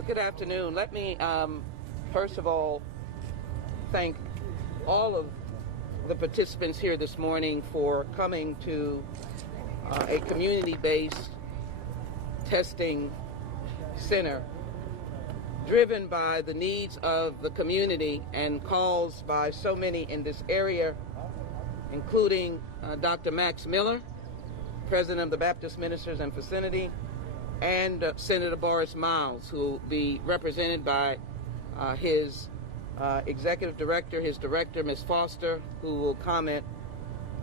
Good afternoon. Let me, first of all, thank all of the participants here this morning for coming to a community-based testing center driven by the needs of the community and calls by so many in this area, including Dr. Max Miller, President of the Baptist Ministers and Vicinity, and Senator Boris Miles, who will be represented by his executive director, his director, Ms. Foster, who will comment,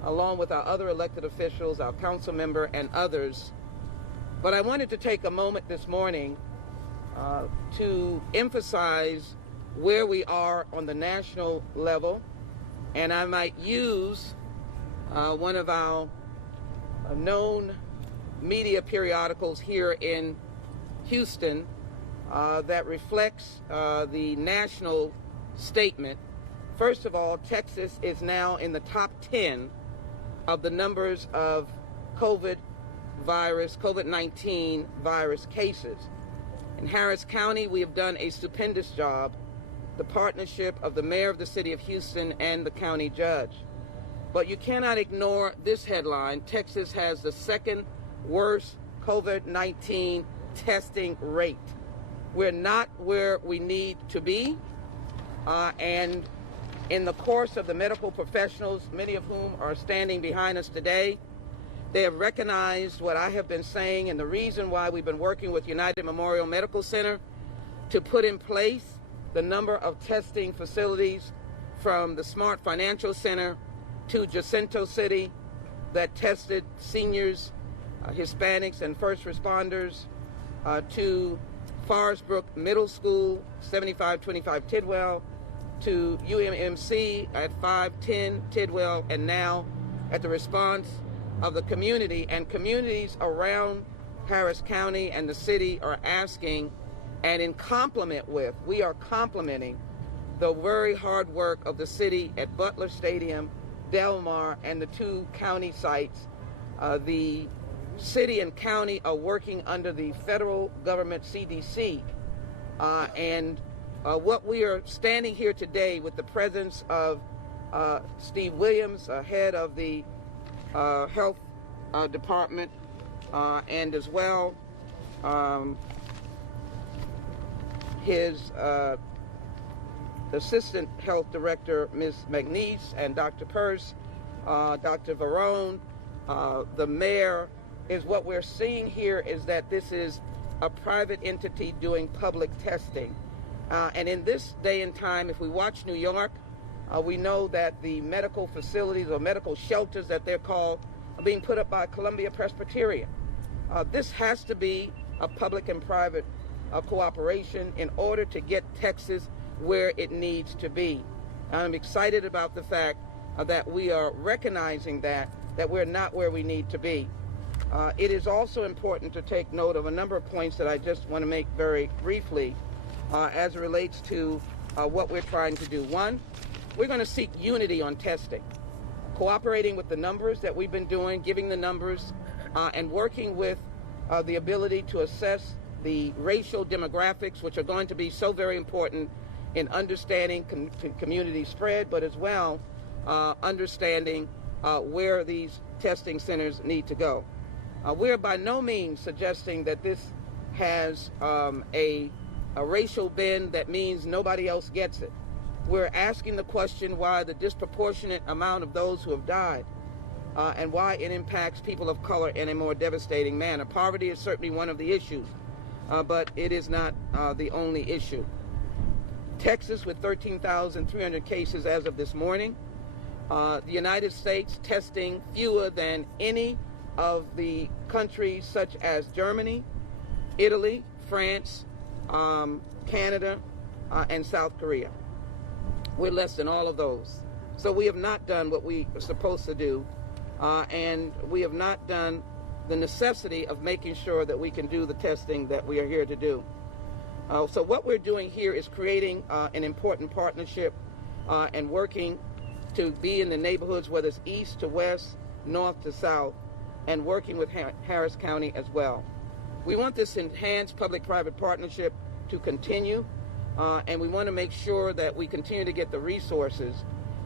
along with our other elected officials, our council member, and others. But I wanted to take a moment this morning to emphasize where we are on the national level, and I might use one of our known media periodicals here in Houston that reflects the national statement. First of all, Texas is now in the top 10 of the numbers of COVID-19 virus cases. In Harris County, we have done a stupendous job, the partnership of the mayor of the city of Houston and the county judge. But you cannot ignore this headline: Texas has the second worst COVID-19 testing rate. We're not where we need to be. And in the course of the medical professionals, many of whom are standing behind us today, they have recognized what I have been saying and the reason why we've been working with United Memorial Medical Center to put in place the number of testing facilities from the Smart Financial Center to Jacinto City that tested seniors, Hispanics, and first responders, to Forest Brook Middle School, 7525 Tidwell, to UMMC at 510 Tidwell, and now at the response of the community. And communities around Harris County and the city are asking, and in compliment with, we are complimenting the very hard work of the city at Butler Stadium, Del Mar, and the two county sites. The city and county are working under the federal government CDC. And what we are standing here today with the presence of Steve Williams, head of the health department, and as well his assistant health director, Ms. McNeese, and Dr. Purse, Dr. Varone, the mayor, is what we're seeing here is that this is a private entity doing public testing. And in this day and time, if we watch New York, we know that the medical facilities or medical shelters that they're called are being put up by Columbia Presbyterian. This has to be a public and private cooperation in order to get Texas where it needs to be. I'm excited about the fact that we are recognizing that we're not where we need to be. It is also important to take note of a number of points that I just want to make very briefly as it relates to what we're trying to do. One, we're going to seek unity on testing, cooperating with the numbers that we've been doing, giving the numbers, and working with the ability to assess the racial demographics, which are going to be so very important in understanding community spread, but as well understanding where these testing centers need to go. We're by no means suggesting that this has a racial bend that means nobody else gets it. We're asking the question why the disproportionate amount of those who have died and why it impacts people of color in a more devastating manner. Poverty is certainly one of the issues, but it is not the only issue. Texas with 13,300 cases as of this morning. The United States testing fewer than any of the countries such as Germany, Italy, France, Canada, and South Korea. We're less than all of those. So we have not done what we are supposed to do, and we have not done the necessity of making sure that we can do the testing that we are here to do. So what we're doing here is creating an important partnership and working to be in the neighborhoods, whether it's east to west, north to south, and working with Harris County as well. We want this enhanced public-private partnership to continue, and we want to make sure that we continue to get the resources,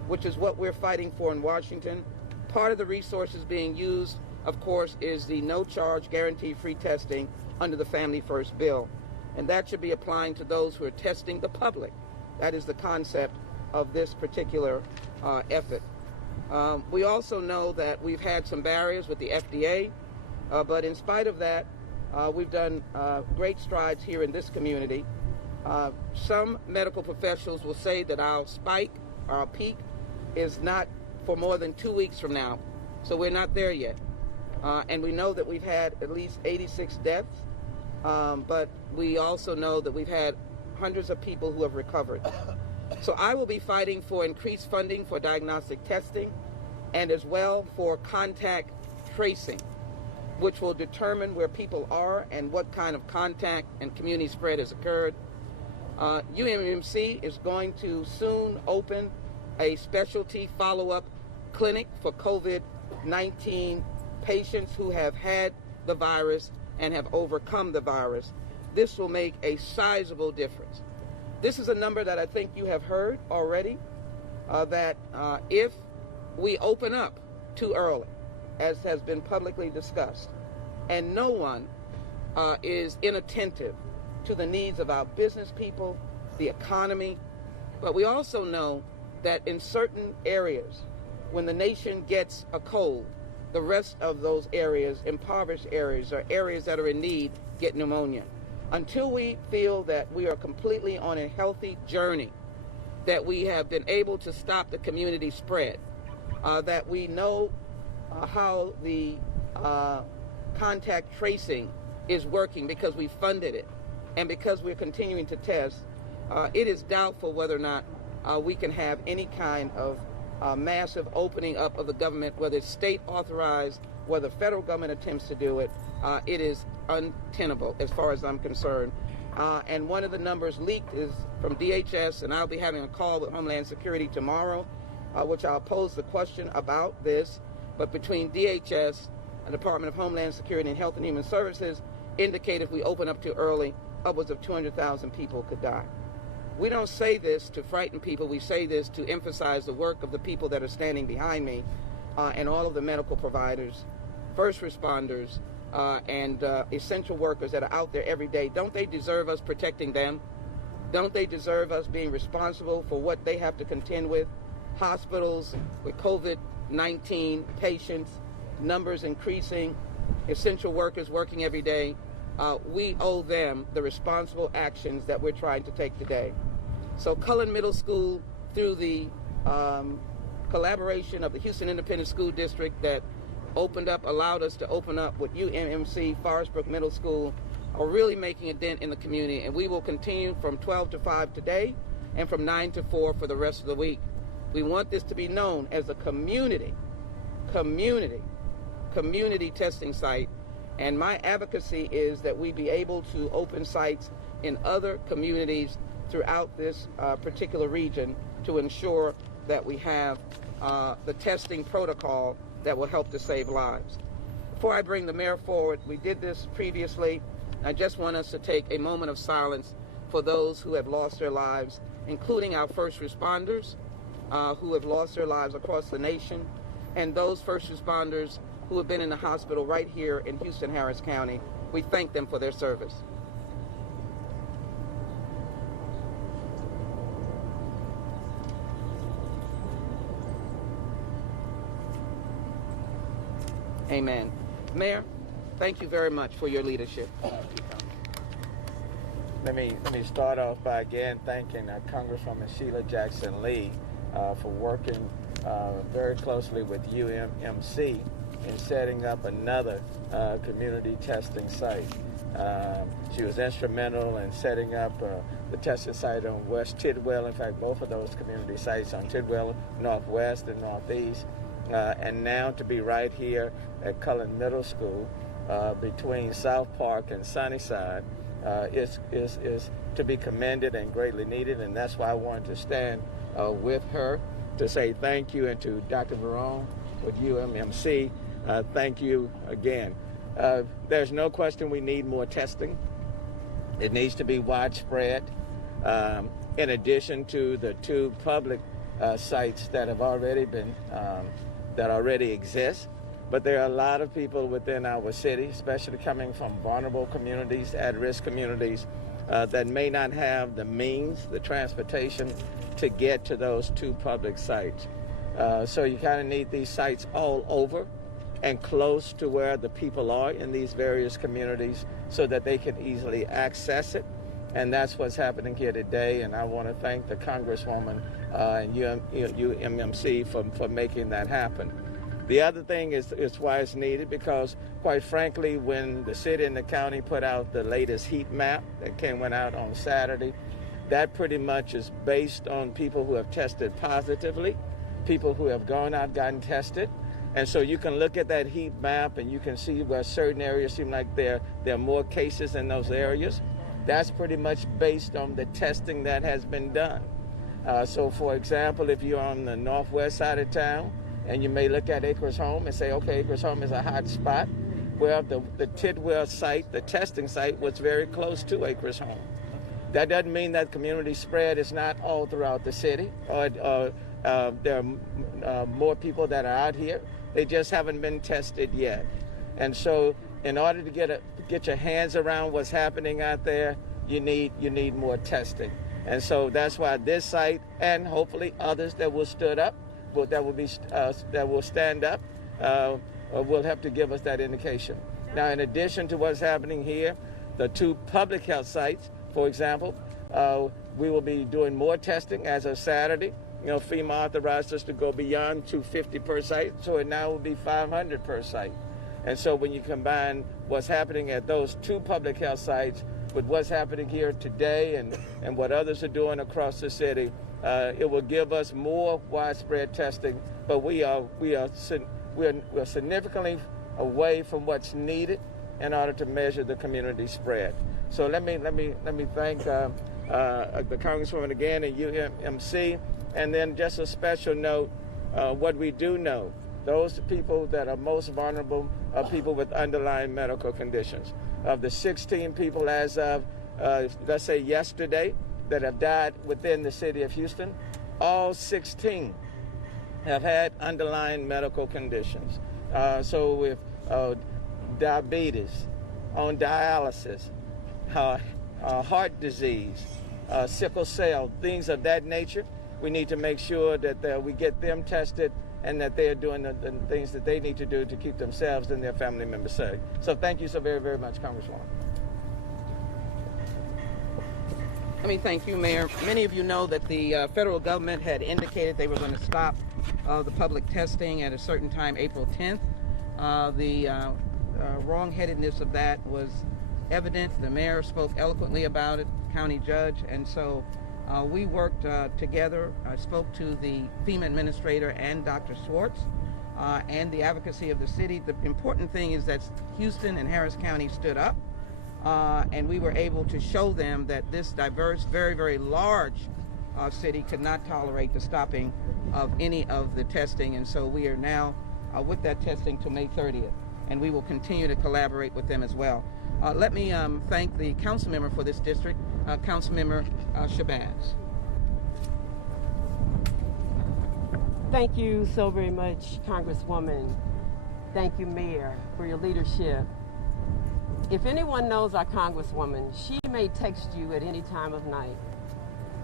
which is what we're fighting for in Washington. Part of the resources being used, of course, is the no-charge guaranteed free testing under the Family First bill, and that should be applying to those who are testing the public. That is the concept of this particular effort. We also know that we've had some barriers with the FDA, but in spite of that, we've done great strides here in this community. Some medical professionals will say that our spike, our peak, is not for more than 2 weeks from now, so we're not there yet. And we know that we've had at least 86 deaths, but we also know that we've had hundreds of people who have recovered. So I will be fighting for increased funding for diagnostic testing and as well for contact tracing, which will determine where people are and what kind of contact and community spread has occurred. UMMC is going to soon open a specialty follow-up clinic for COVID-19 patients who have had the virus and have overcome the virus. This will make a sizable difference. This is a number that I think you have heard already, that if we open up too early, as has been publicly discussed, and no one is inattentive to the needs of our business people, the economy, but we also know that in certain areas, when the nation gets a cold, the rest of those areas, impoverished areas, or areas that are in need, get pneumonia. Until we feel that we are completely on a healthy journey, that we have been able to stop the community spread, that we know how the contact tracing is working because we funded it and because we're continuing to test, it is doubtful whether or not we can have any kind of massive opening up of the government, whether it's state authorized, whether the federal government attempts to do it. It is untenable as far as I'm concerned. And one of the numbers leaked is from DHS, and I'll be having a call with Homeland Security tomorrow, which I'll pose the question about this. But between DHS and Department of Homeland Security and Health and Human Services indicate if we open up too early, upwards of 200,000 people could die. We don't say this to frighten people. We say this to emphasize the work of the people that are standing behind me and all of the medical providers, first responders, and essential workers that are out there every day. Don't they deserve us protecting them? Don't they deserve us being responsible for what they have to contend with? Hospitals with COVID-19 patients, numbers increasing, essential workers working every day. We owe them the responsible actions that we're trying to take today. So Cullen Middle School, through the collaboration of the Houston Independent School District that allowed us to open up with UMMC, Forest Brook Middle School, are really making a dent in the community. And we will continue from 12 to 5 today and from 9 to 4 for the rest of the week. We want this to be known as a community testing site. And my advocacy is that we be able to open sites in other communities throughout this particular region to ensure that we have the testing protocol that will help to save lives. Before I bring the mayor forward, we did this previously. I just want us to take a moment of silence for those who have lost their lives, including our first responders who have lost their lives across the nation, and those first responders who have been in the hospital right here in Houston, Harris County. We thank them for their service. Amen. Mayor, thank you very much for your leadership. Let me start off by again thanking Congresswoman Sheila Jackson Lee for working very closely with UMMC in setting up another community testing site. She was instrumental in setting up the testing site on West Tidwell. In fact, both of those community sites on Tidwell, Northwest and Northeast, and now to be right here at Cullen Middle School between South Park and Sunnyside is to be commended and greatly needed, and that's why I wanted to stand with her to say thank you, and to Dr. Verone with UMMC, thank you again. There's no question we need more testing. It needs to be widespread. In addition to the 2 public sites that have already been, that already exist. But there are a lot of people within our city, especially coming from vulnerable communities, at-risk communities, that may not have the means, the transportation to get to those 2 public sites. So you kind of need these sites all over and close to where the people are in these various communities so that they can easily access it. And that's what's happening here today. And I want to thank the Congresswoman and UMMC for making that happen. The other thing is why it's needed, because quite frankly, when the city and the county put out the latest heat map that went out on Saturday, that pretty much is based on people who have tested positively, people who have gone out, gotten tested. And so you can look at that heat map and you can see where certain areas seem like there are more cases in those areas. That's pretty much based on the testing that has been done. So for example, if you're on the northwest side of town and you may look at Acres Home and say, okay, Acres Home is a hot spot, well, the Tidwell site, the testing site, was very close to Acres Home. That doesn't mean that community spread is not all throughout the city, or there are more people that are out here. They just haven't been tested yet. And so in order to get your hands around what's happening out there, you need more testing. And so that's why this site, and hopefully others that will stand up, will have to give us that indication. Now, in addition to what's happening here, the 2 public health sites, for example, we will be doing more testing as of Saturday. FEMA authorized us to go beyond 250 per site, so it now will be 500 per site. And so when you combine what's happening at those 2 public health sites with what's happening here today and what others are doing across the city, it will give us more widespread testing. But we are significantly away from what's needed in order to measure the community spread. So let me thank the Congresswoman again and UMMC, and then just a special note, what we do know, those people that are most vulnerable are people with underlying medical conditions. Of the 16 people as of, let's say yesterday, that have died within the city of Houston, all 16 have had underlying medical conditions. So with diabetes, on dialysis, heart disease, sickle cell, things of that nature, we need to make sure that we get them tested and that they are doing the things that they need to do to keep themselves and their family members safe. So thank you so very, very much, Congresswoman. Let me thank you, Mayor. Many of you know that the federal government had indicated they were going to stop the public testing at a certain time, April 10th. The wrong-headedness of that was evident. The mayor spoke eloquently about it, county judge, and so we worked together. I spoke to the FEMA administrator and Dr. Swartz and the advocacy of the city. The important thing is that Houston and Harris County stood up and we were able to show them that this diverse, very, very large city could not tolerate the stopping of any of the testing. And so we are now with that testing till May 30th, and we will continue to collaborate with them as well. Let me thank the council member for this district, Councilmember Shabazz. Thank you so very much, Congresswoman. Thank you, Mayor, for your leadership. If anyone knows our Congresswoman, she may text you at any time of night.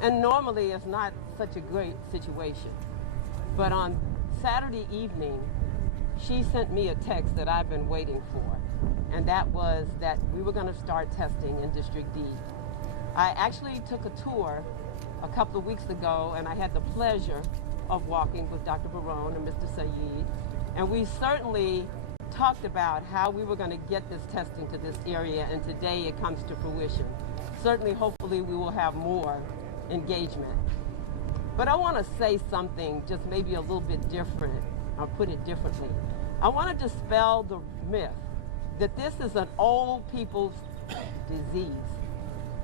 And normally it's not such a great situation. But on Saturday evening, she sent me a text that I've been waiting for. And that was that we were going to start testing in District D. I actually took a tour a couple of weeks ago, and I had the pleasure of walking with Dr. Barone and Mr. Saeed. And we certainly talked about how we were going to get this testing to this area, and today it comes to fruition. Certainly, hopefully, we will have more engagement. But I want to say something just maybe a little bit different. I'll put it differently. I want to dispel the myth that this is an old people's disease.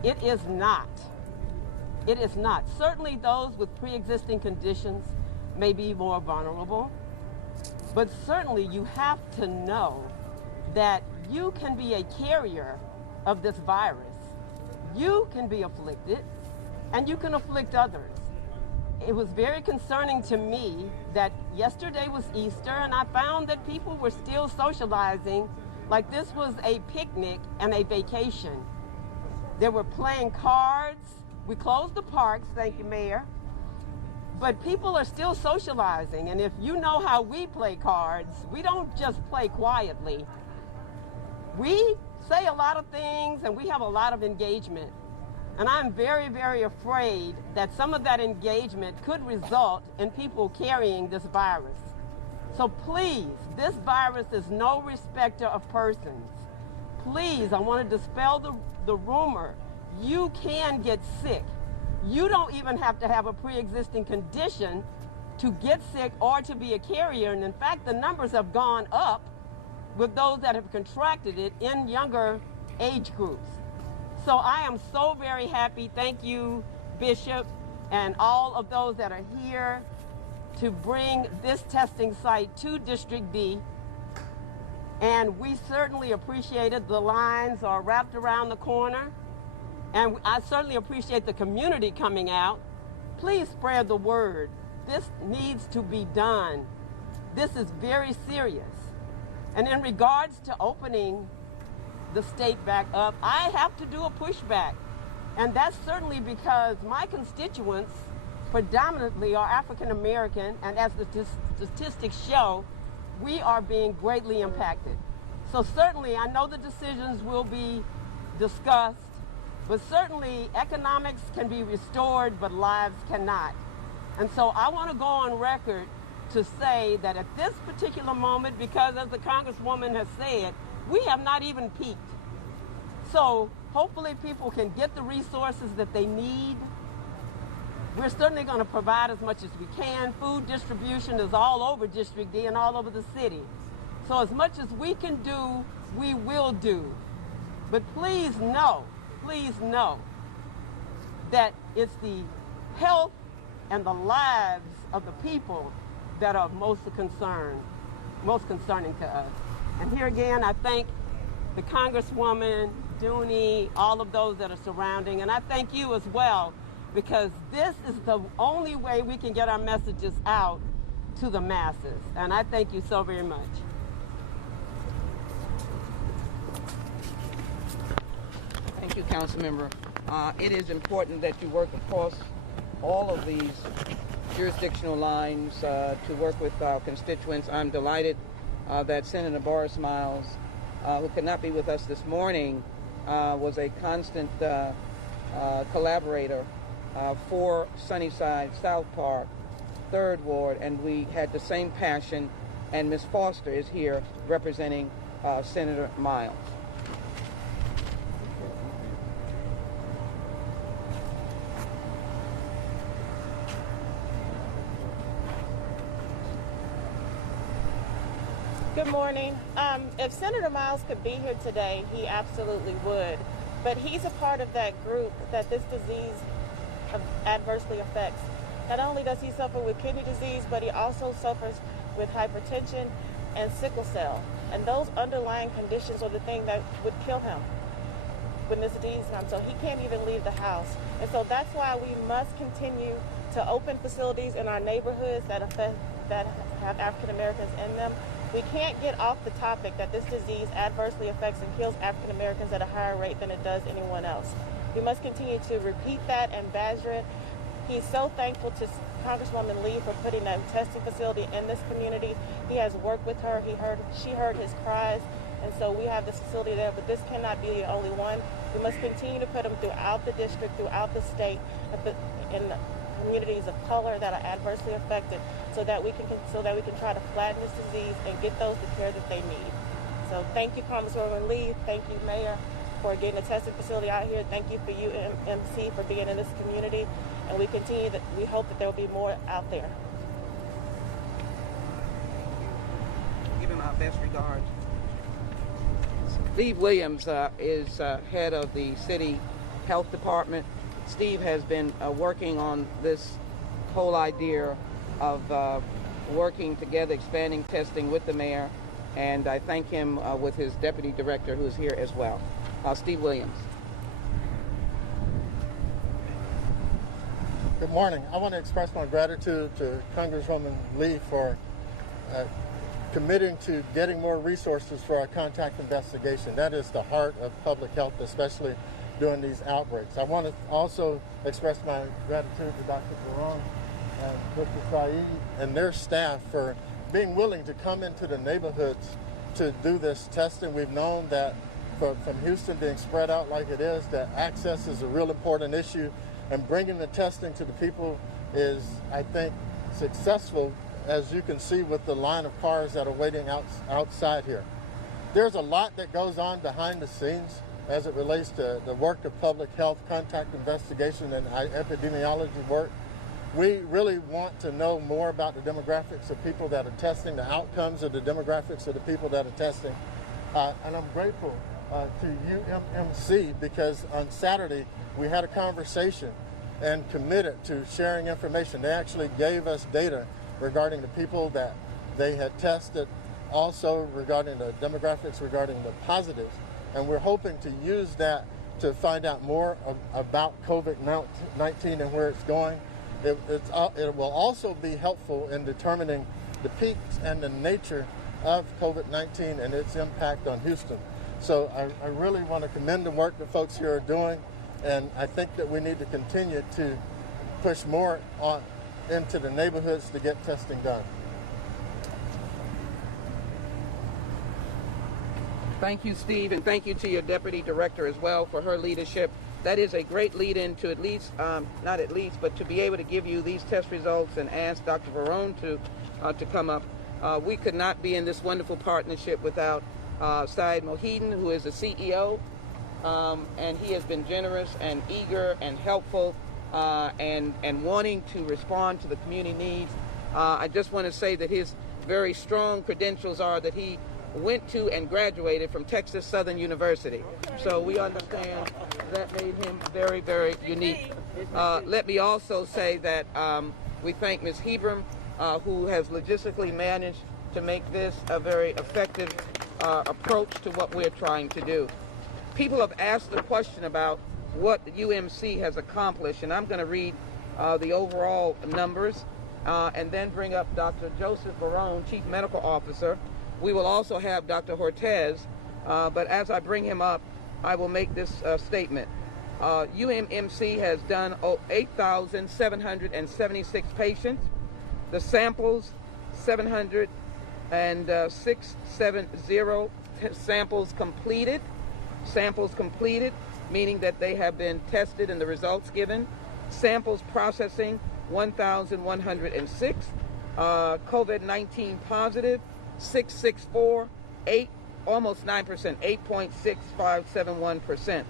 It is not. It is not. Certainly those with pre-existing conditions may be more vulnerable, but certainly you have to know that you can be a carrier of this virus you can be afflicted and you can afflict others. It was very concerning to me that yesterday was Easter and I found that people were still socializing like this was a picnic and a vacation. They were playing cards. We closed the parks, thank you, Mayor. But people are still socializing, and if you know how we play cards, we don't just play quietly. We say a lot of things and we have a lot of engagement. And I'm very, very afraid that some of that engagement could result in people carrying this virus. So please, this virus is no respecter of persons. Please, I want to dispel the rumor. You can get sick. You don't even have to have a pre-existing condition to get sick or to be a carrier. And in fact, the numbers have gone up with those that have contracted it in younger age groups. So I am so very happy. Thank you, Bishop, and all of those that are here to bring this testing site to District D. And we certainly appreciated the lines are wrapped around the corner. And I certainly appreciate the community coming out. Please spread the word. This needs to be done. This is very serious. And in regards to opening the state back up, I have to do a pushback. And that's certainly because my constituents predominantly are African American, and as the statistics show, we are being greatly impacted. So certainly I know the decisions will be discussed, but certainly economics can be restored, but lives cannot. And so I want to go on record to say that at this particular moment, because as the Congresswoman has said, we have not even peaked. So hopefully people can get the resources that they need. We're certainly going to provide as much as we can. Food distribution is all over District D and all over the city. So as much as we can do, we will do. But please know that it's the health and the lives of the people that are most concerning to us. And here again, I thank the Congresswoman, Dooney, all of those that are surrounding, and I thank you as well, because this is the only way we can get our messages out to the masses. And I thank you so very much. Thank you, Councilmember. It is important that you work across all of these jurisdictional lines to work with our constituents. I'm delighted that Senator Boris Miles, who could not be with us this morning, was a constant collaborator for Sunnyside, South Park, 3rd Ward, and we had the same passion, and Ms. Foster is here representing Senator Miles. Good morning. If Senator Miles could be here today, he absolutely would. But he's a part of that group that this disease adversely affects. Not only does he suffer with kidney disease, but he also suffers with hypertension and sickle cell. And those underlying conditions are the thing that would kill him when this disease comes. So he can't even leave the house. And so that's why we must continue to open facilities in our neighborhoods that have African Americans in them. We can't get off the topic that this disease adversely affects and kills African Americans at a higher rate than it does anyone else. We must continue to repeat that and badger it. He's so thankful to Congresswoman Lee for putting a testing facility in this community. He has worked with her. She heard his cries, and so we have this facility there, but this cannot be the only one. We must continue to put them throughout the district, throughout the state, in communities of color that are adversely affected, so that we can try to flatten this disease and get those the care that they need. So thank you, Congresswoman Lee. Thank you, Mayor, for getting a testing facility out here. Thank you for UMC for being in this community, and we hope that there will be more out there. Give him our best regards. Steve Williams is head of the city health department. Steve has been working on this whole idea of working together, expanding testing with the mayor, and I thank him with his deputy director, who is here as well. Steve Williams. Good morning. I want to express my gratitude to Congresswoman Lee for committing to getting more resources for our contact investigation. That is the heart of public health, especially during these outbreaks. I want to also express my gratitude to Dr. Barone and Dr. Saeed and their staff for being willing to come into the neighborhoods to do this testing. We've known that from Houston being spread out like it is, that access is a real important issue, and bringing the testing to the people is, I think, successful, as you can see with the line of cars that are waiting outside here. There's a lot that goes on behind the scenes as it relates to the work of public health, contact investigation, and epidemiology work. We really want to know more about the demographics of people that are testing, the outcomes of the demographics of the people that are testing. And I'm grateful to UMMC because on Saturday we had a conversation and committed to sharing information. They actually gave us data regarding the people that they had tested, also regarding the demographics, regarding the positives. And we're hoping to use that to find out more about COVID-19 and where it's going. It will also be helpful in determining the peaks and the nature of COVID-19 and its impact on Houston. So I really want to commend the work the folks here are doing, and I think that we need to continue to push more into the neighborhoods to get testing done. Thank you, Steve, and thank you to your deputy director as well for her leadership. That is a great lead-in to but to be able to give you these test results and ask Dr. Varone to come up. We could not be in this wonderful partnership without Syed Mohideen, who is the CEO, and he has been generous and eager and helpful and wanting to respond to the community needs. I just want to say that his very strong credentials are that he went to and graduated from Texas Southern University. So we understand that made him very, very unique. Let me also say that we thank Ms. Hebram, who has logistically managed to make this a very effective approach to what we're trying to do. People have asked the question about what the UMC has accomplished, and I'm going to read the overall numbers and then bring up Dr. Joseph Barone, Chief Medical Officer. We will also have Dr. Hortez, but as I bring him up, I will make this statement. UMMC has done 8,776 patients. The samples, 70670 samples completed. Samples completed, meaning that they have been tested and the results given. Samples processing, 1,106. COVID-19 positive, 664, almost 9%, 8.6571%.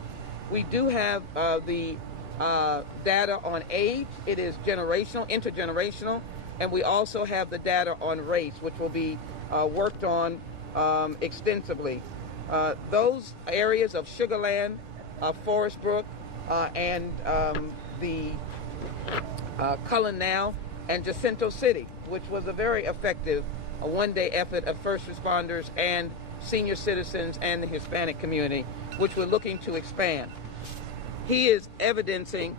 We do have the data on age. It is generational, intergenerational, and we also have the data on race, which will be worked on extensively. Those areas of Sugar Land, Forest Brook, and the Cullen Now, and Jacinto City, which was a very effective one-day effort of first responders and senior citizens and the Hispanic community, which we're looking to expand. He is evidencing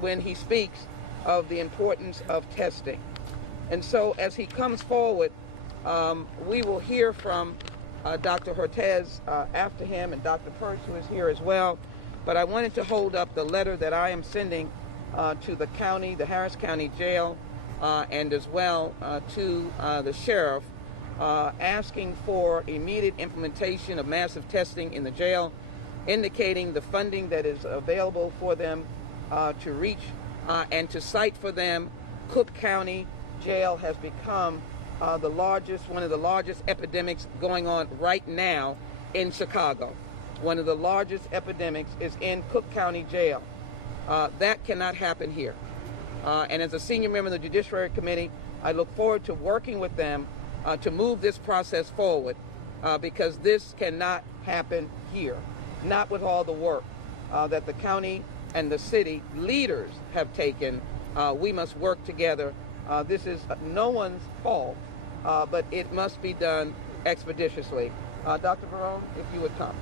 when he speaks of the importance of testing. And so as he comes forward, we will hear from Dr. Hortez after him, and Dr. Purse, who is here as well. But I wanted to hold up the letter that I am sending to the county, the Harris County Jail, and as well to the sheriff, asking for immediate implementation of massive testing in the jail, indicating the funding that is available for them to reach and to cite for them. Cook County Jail has become one of the largest epidemics going on right now in Chicago. One of the largest epidemics is in Cook County Jail. That cannot happen here. And as a senior member of the Judiciary Committee, I look forward to working with them to move this process forward because this cannot happen here, not with all the work that the county and the city leaders have taken. We must work together. This is no one's fault, but it must be done expeditiously. Dr. Barone, if you would come.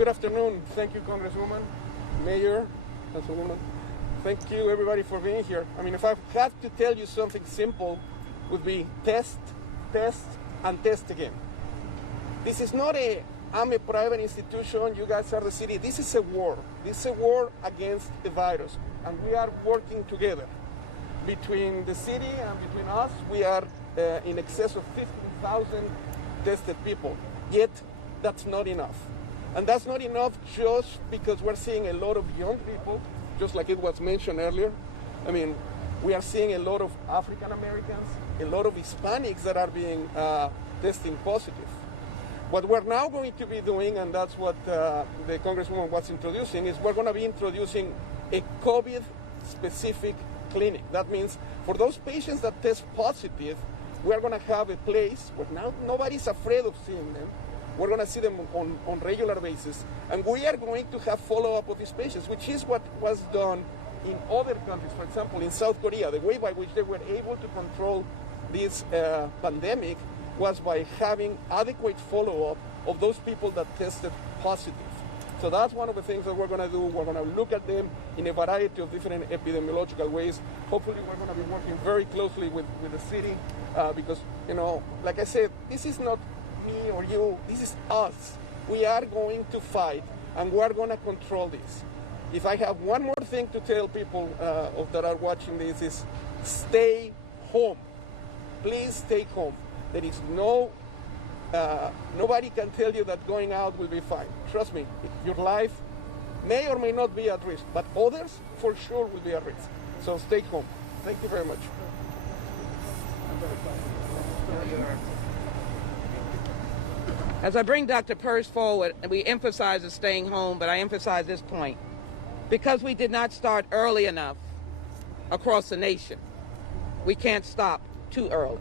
Good afternoon. Thank you, Congresswoman, Mayor, Councilwoman. Thank you, everybody, for being here. I mean, if I have to tell you something simple, would be test, test, and test again. This is not I'm a private institution, you guys are the city. This is a war. This is a war against the virus, and we are working together. Between the city and between us, we are in excess of 15,000 tested people. Yet, that's not enough. And that's not enough just because we're seeing a lot of young people, just like it was mentioned earlier. I mean, we are seeing a lot of African Americans, a lot of Hispanics that are being testing positive. What we're now going to be doing, and that's what the Congresswoman was introducing, is we're going to be introducing a COVID-specific clinic. That means for those patients that test positive, we're going to have a place where now nobody's afraid of seeing them. We're going to see them on regular basis. And we are going to have follow-up of these patients, which is what was done in other countries. For example, in South Korea, the way by which they were able to control this pandemic was by having adequate follow-up of those people that tested positive. So that's one of the things that we're going to do. We're going to look at them in a variety of different epidemiological ways. Hopefully, we're going to be working very closely with the city because, you know, like I said, this is not me or you, this is us. We are going to fight, and we're going to control this. If I have one more thing to tell people that are watching this is stay home. Please stay home. There is nobody can tell you that going out will be fine. Trust me, your life may or may not be at risk, but others for sure will be at risk. So stay home. Thank you very much. As I bring Dr. Purse forward, and we emphasize the staying home, but I emphasize this point. Because we did not start early enough across the nation, we can't stop too early.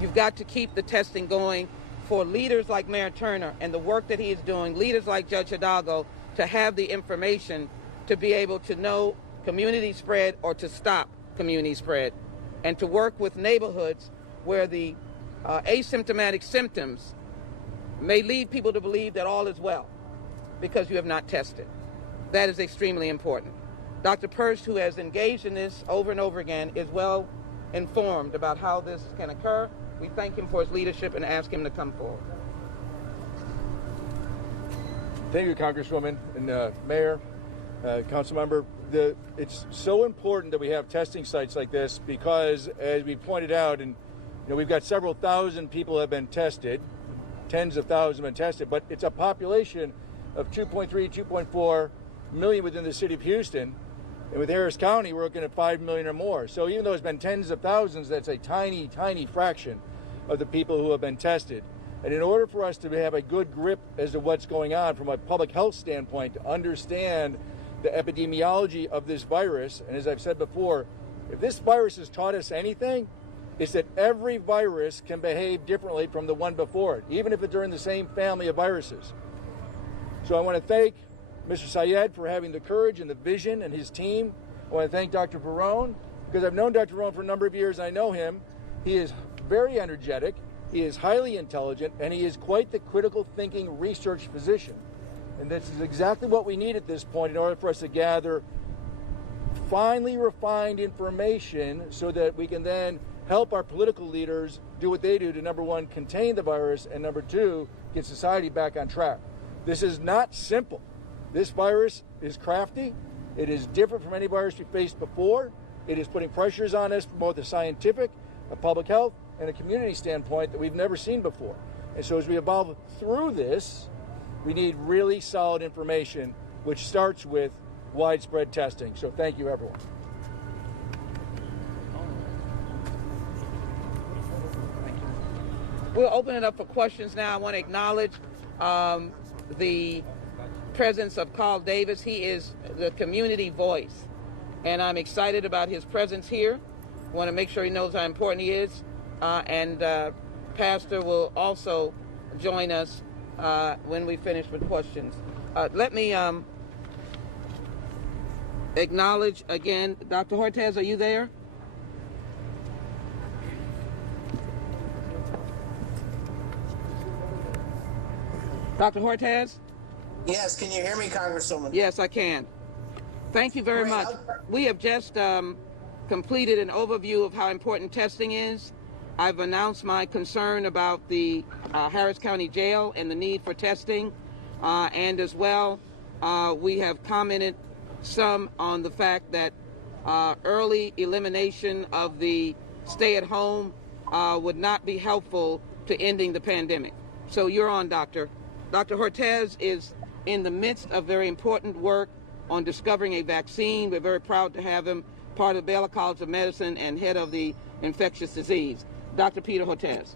You've got to keep the testing going for leaders like Mayor Turner and the work that he is doing, leaders like Judge Hidalgo, to have the information to be able to know community spread or to stop community spread, and to work with neighborhoods where the asymptomatic symptoms may lead people to believe that all is well because you have not tested. That is extremely important. Dr. Purse, who has engaged in this over and over again, is well informed about how this can occur. We thank him for his leadership and ask him to come forward. Thank you, Congresswoman and Mayor, Council Member. It's so important that we have testing sites like this because, as we pointed out, and we've got several thousand people have been tested, tens of thousands have been tested, but it's a population of 2.3, 2.4 million within the city of Houston. And with Harris County, we're looking at 5 million or more. So even though it's been tens of thousands, that's a tiny, tiny fraction of the people who have been tested. And in order for us to have a good grip as to what's going on from a public health standpoint, to understand the epidemiology of this virus, and as I've said before, if this virus has taught us anything, it's that every virus can behave differently from the one before it, even if they're in the same family of viruses. So I want to thank Mr. Syed for having the courage and the vision, and his team. I want to thank Dr. Verone, because I've known Dr. Verone for a number of years and I know him. He is very energetic, he is highly intelligent, and he is quite the critical thinking research physician. And this is exactly what we need at this point in order for us to gather finely refined information so that we can then help our political leaders do what they do to, number one, contain the virus, and number two, get society back on track. This is not simple. This virus is crafty. It is different from any virus we faced before. It is putting pressures on us from both a scientific, a public health, and a community standpoint that we've never seen before. And so as we evolve through this, we need really solid information, which starts with widespread testing. So thank you, everyone. We'll open it up for questions now. I want to acknowledge the presence of Carl Davis. He is the community voice, and I'm excited about his presence here. I want to make sure he knows how important he is, and Pastor will also join us when we finish with questions. Let me acknowledge again, Dr. Hortez, are you there? Dr. Hortez? Yes, can you hear me, Congresswoman? Yes, I can. Thank you very Great. much. We have just completed an overview of how important testing is. I've announced my concern about the Harris County Jail and the need for testing. And as well, we have commented some on the fact that early elimination of the stay-at-home would not be helpful to ending the pandemic. So you're on, Doctor. Dr. Hortez is in the midst of very important work on discovering a vaccine. We're very proud to have him part of the Baylor College of Medicine and head of the infectious disease. Dr. Peter Hortez.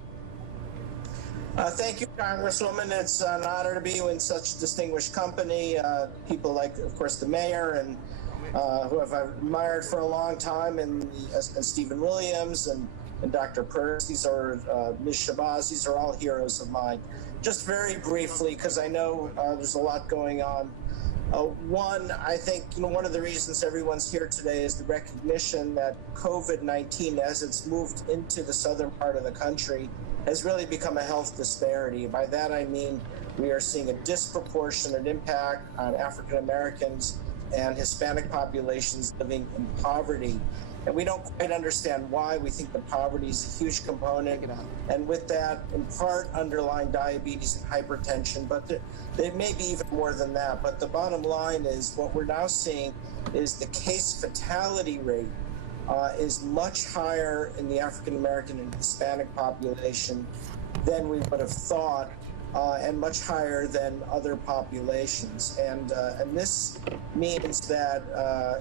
Thank you, Congresswoman. It's an honor to be in such distinguished company. People like, of course, the mayor and who I've admired for a long time, and Stephen Williams and Dr. Pearce. These are Ms. Shabazz. These are all heroes of mine. Just very briefly, because I know there's a lot going on. One, I think one of the reasons everyone's here today is the recognition that COVID-19, as it's moved into the southern part of the country, has really become a health disparity. By that I mean we are seeing a disproportionate impact on African Americans and Hispanic populations living in poverty. And we don't quite understand why. We think that poverty is a huge component. And with that, in part, underlying diabetes and hypertension, but there may be even more than that. But the bottom line is what we're now seeing is the case fatality rate is much higher in the African American and Hispanic population than we would have thought, and much higher than other populations. And this means that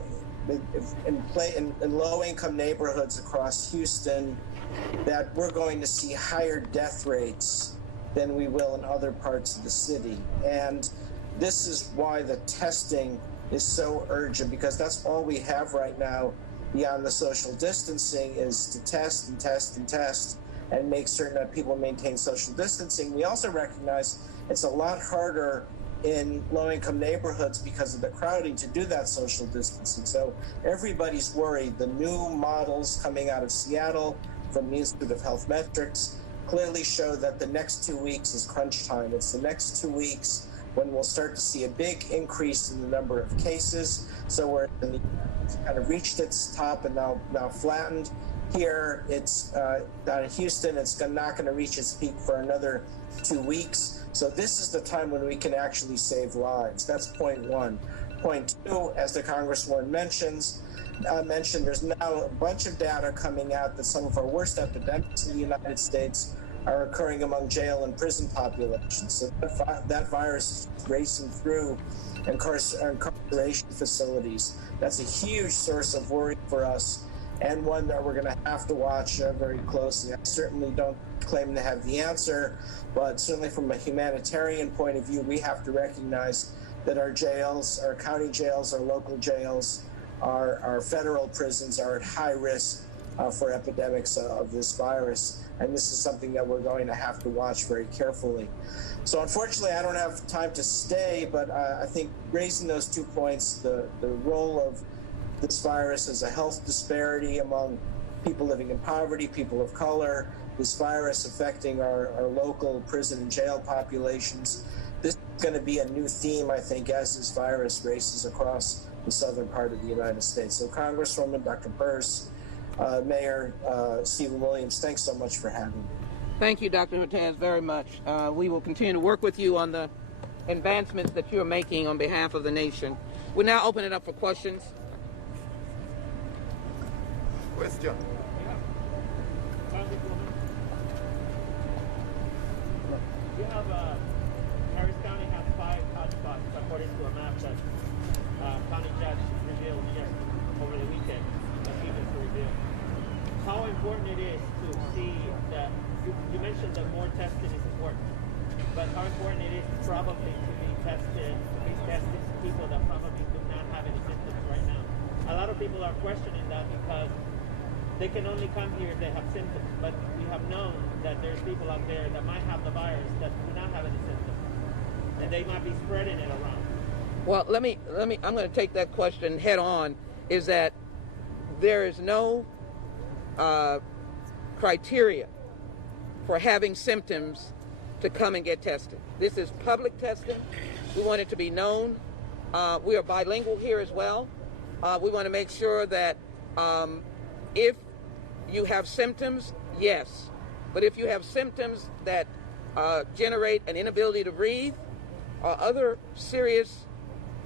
in low-income neighborhoods across Houston, that we're going to see higher death rates than we will in other parts of the city. And this is why the testing is so urgent, because that's all we have right now beyond the social distancing is to test and test and test and make certain that people maintain social distancing. We also recognize it's a lot harder in low-income neighborhoods because of the crowding to do that social distancing. So everybody's worried. The new models coming out of Seattle from the Institute of Health Metrics clearly show that the next 2 weeks is crunch time. It's the next 2 weeks when we'll start to see a big increase in the number of cases. So we're kind of reached its top and now flattened. Here, it's down in Houston, it's not going to reach its peak for another 2 weeks. So this is the time when we can actually save lives. That's point one. Point two, as the Congresswoman mentioned, there's now a bunch of data coming out that some of our worst epidemics in the United States are occurring among jail and prison populations. So that virus is racing through incarceration facilities. That's a huge source of worry for us, and one that we're going to have to watch very closely. I certainly don't claim to have the answer, but certainly from a humanitarian point of view, we have to recognize that our jails, our county jails, our local jails, our federal prisons are at high risk for epidemics of this virus. And this is something that we're going to have to watch very carefully. So unfortunately, I don't have time to stay, but I think raising those 2 points, the role of this virus as a health disparity among people living in poverty, people of color, this virus affecting our local prison and jail populations. This is going to be a new theme, I think, as this virus races across the southern part of the United States. So Congresswoman, Dr. Pearce, Mayor Stephen Williams, thanks so much for having me. Thank you, Dr. Hortez, very much. We will continue to work with you on the advancements that you're making on behalf of the nation. We'll now open it up for questions. Question. You have Harris County has 5 hotspots according to a map that county judge revealed just over the weekend, that he was to reveal. How important it is to see that you mentioned that more testing is important, but how important it is probably to be testing people that probably do not have any symptoms right now. A lot of people are questioning that because they can only come here if they have symptoms, but we have known that there's people out there that might have the virus that do not have any symptoms, and they might be spreading it around. Well, I'm going to take that question head on, is that there is no criteria for having symptoms to come and get tested. This is public testing. We want it to be known. We are bilingual here as well. We want to make sure that if you have symptoms, yes. But if you have symptoms that generate an inability to breathe or other serious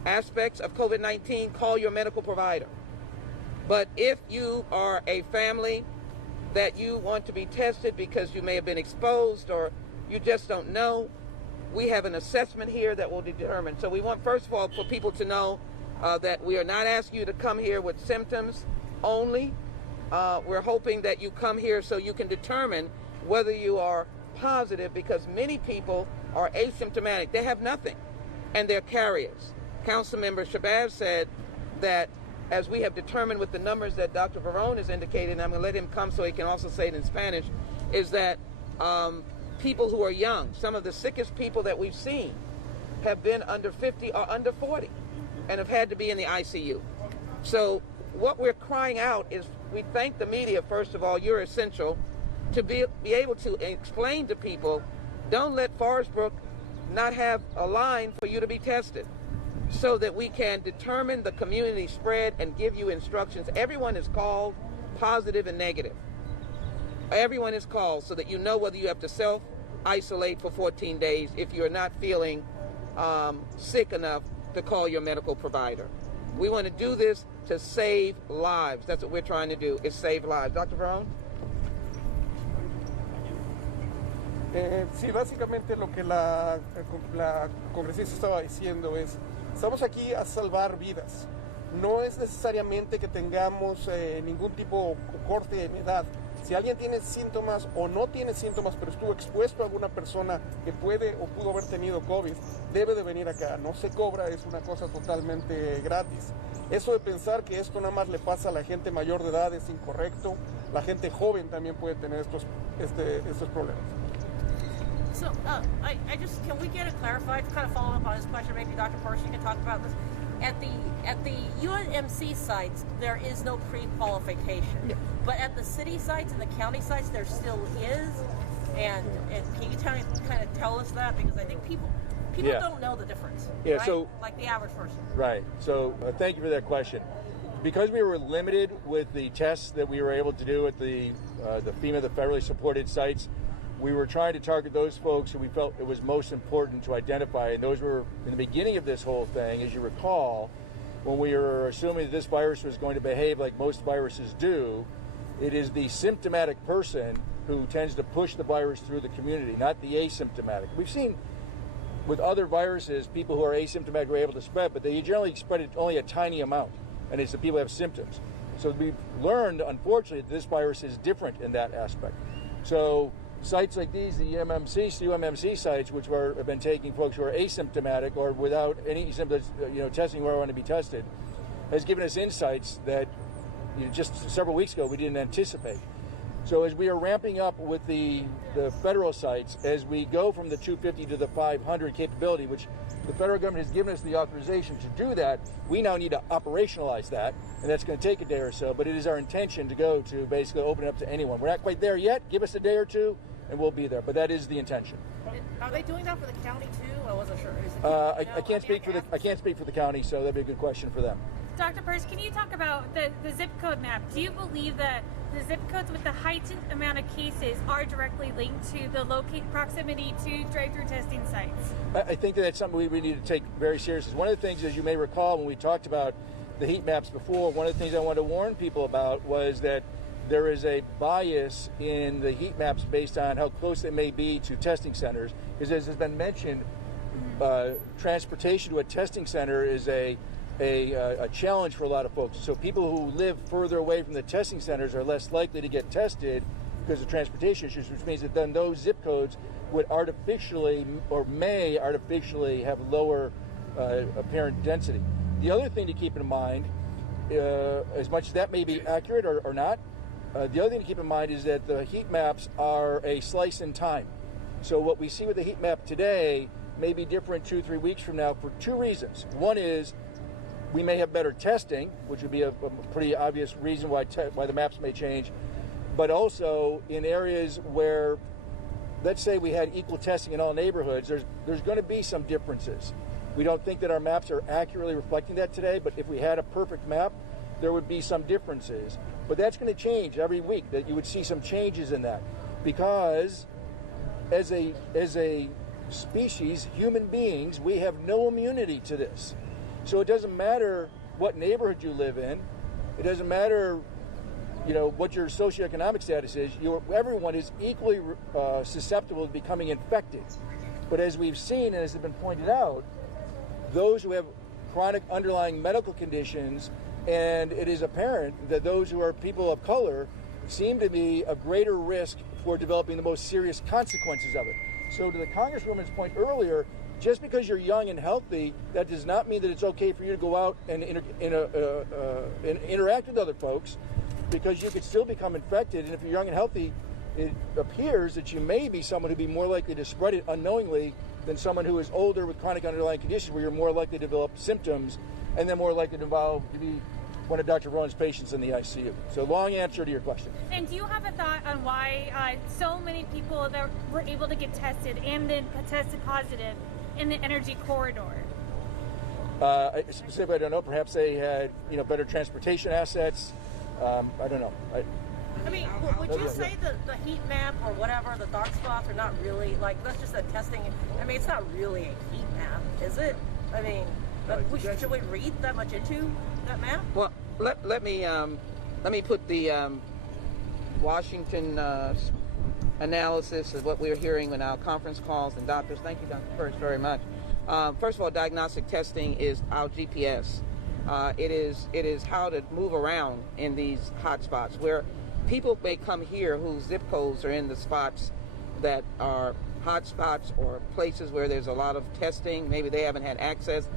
aspects of COVID-19, call your medical provider. But if you are a family that you want to be tested because you may have been exposed or you just don't know, we have an assessment here that will determine. So we want, first of all, for people to know that we are not asking you to come here with symptoms only. We're hoping that you come here so you can determine whether you are positive, because many people are asymptomatic. They have nothing, and they're carriers. Councilmember Shabazz said that, as we have determined with the numbers that Dr. Varone has indicated, and I'm going to let him come so he can also say it in Spanish, is that people who are young, some of the sickest people that we've seen have been under 50 or under 40 and have had to be in the ICU. So what we're crying out is, we thank the media, first of all. You're essential to be able to explain to people, don't let Forest Brook not have a line for you to be tested, so that we can determine the community spread and give you instructions. Everyone is called, positive and negative. Everyone is called, so that you know whether you have to self-isolate for 14 days if you're not feeling sick enough to call your medical provider. We want to do this to save lives. That's what we're trying to do, is save lives. Dr. Brown? Sí, básicamente lo que la congresista estaba diciendo es, estamos aquí a salvar vidas. No es necesariamente que tengamos ningún tipo de corte en edad. Si alguien tiene síntomas o no tiene síntomas, pero estuvo expuesto a alguna persona que puede o pudo haber tenido COVID, debe de venir acá. No se cobra, es una cosa totalmente gratis. Eso de pensar que esto nada más le pasa a la gente mayor de edad es incorrecto. La gente joven también puede tener estos problemas. So, can we get it clarified? Kind of following up on his question, maybe Dr. Parson can talk about this. At the UNMC sites, there is no pre-qualification, but at the city sites and the county sites, there still is. And can you kind of tell us that, because I think people don't know the difference. Yeah. Right? So, like the average person. Right. So thank you for that question. Because we were limited with the tests that we were able to do at the FEMA, the federally supported sites, we were trying to target those folks who we felt it was most important to identify. And those were, in the beginning of this whole thing, as you recall, when we were assuming that this virus was going to behave like most viruses do, it is the symptomatic person who tends to push the virus through the community, not the asymptomatic. We've seen with other viruses, people who are asymptomatic are able to spread, but they generally spread it only a tiny amount, and it's the people who have symptoms. So we've learned, unfortunately, that this virus is different in that aspect. So sites like these, the UMMC sites, which have been taking folks who are asymptomatic or without any symptoms, testing where I want to be tested, has given us insights that just several weeks ago we didn't anticipate. So as we are ramping up with the federal sites, as we go from the 250 to the 500 capability, which the federal government has given us the authorization to do that, we now need to operationalize that, and that's going to take a day or so, but it is our intention to go to basically open it up to anyone. We're not quite there yet. Give us a day or two, and we'll be there, but that is the intention. Are they doing that for the county too? I wasn't sure. I can't speak for the county, so that'd be a good question for them. Dr. Purse, can you talk about the zip code map? Do you believe that the zip codes with the heightened amount of cases are directly linked to the proximity to drive-through testing sites? I think that's something we need to take very seriously. One of the things, as you may recall, when we talked about the heat maps before, one of the things I wanted to warn people about was that there is a bias in the heat maps based on how close they may be to testing centers. Because as has been mentioned, transportation to a testing center is a challenge for a lot of folks. So people who live further away from the testing centers are less likely to get tested because of transportation issues, which means that then those zip codes would may artificially have lower apparent density. The other thing to keep in mind, as much as that may be accurate or not, the other thing to keep in mind is that the heat maps are a slice in time. So what we see with the heat map today may be different 2-3 weeks from now for two reasons. One is we may have better testing, which would be a pretty obvious reason why the maps may change, but also in areas where, let's say we had equal testing in all neighborhoods, there's going to be some differences. We don't think that our maps are accurately reflecting that today, but if we had a perfect map, there would be some differences. But that's going to change every week, that you would see some changes in that. Because as a species, human beings, we have no immunity to this. So it doesn't matter what neighborhood you live in. It doesn't matter, what your socioeconomic status is. Everyone is equally susceptible to becoming infected. But as we've seen, and as has been pointed out, those who have chronic underlying medical conditions, and it is apparent that those who are people of color seem to be a greater risk for developing the most serious consequences of it. So to the Congresswoman's point earlier, just because you're young and healthy, that does not mean that it's okay for you to go out and interact with other folks, because you could still become infected. And if you're young and healthy, it appears that you may be someone who'd be more likely to spread it unknowingly than someone who is older with chronic underlying conditions, where you're more likely to develop symptoms and then more likely to be one of Dr. Varone's patients in the ICU. So long answer to your question. And do you have a thought on why so many people that were able to get tested and then tested positive in the energy corridor? Specifically, I don't know. Perhaps they had, better transportation assets. I don't know. I mean, would you say the heat map or whatever, the dark spots are not really, that's just a testing. I mean, it's not really a heat map, is it? I mean, should we read that much into that map? Well, let me put the Washington analysis of what we're hearing in our conference calls and doctors. Thank you, Dr. Purse, very much. First of all, diagnostic testing is our GPS. It is how to move around in these hot spots where people may come here whose zip codes are in the spots that are hot spots or places where there's a lot of testing. Maybe they haven't had access.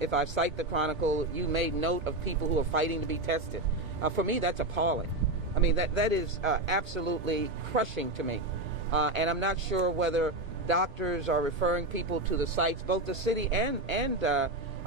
If I cite the Chronicle, you made note of people who are fighting to be tested. For me, that's appalling. I mean, that is absolutely crushing to me. And I'm not sure whether doctors are referring people to the sites, both the city and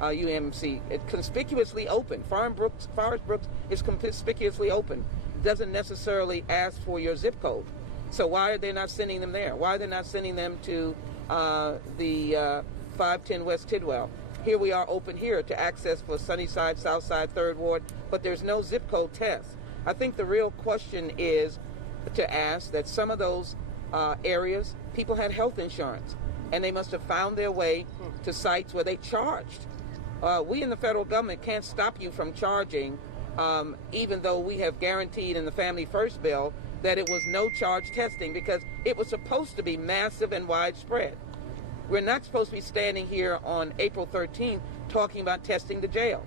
UMC. It's conspicuously open. Forest Brooks is conspicuously open. Doesn't necessarily ask for your zip code. So why are they not sending them there? Why are they not sending them to the 510 West Tidwell? Here we are open here to access for Sunnyside, Southside, 3rd Ward, but there's no zip code test. I think the real question is to ask that some of those areas, people had health insurance, and they must have found their way to sites where they charged. We in the federal government can't stop you from charging, even though we have guaranteed in the Family First bill that it was no charge testing, because it was supposed to be massive and widespread. We're not supposed to be standing here on April 13th talking about testing the jail.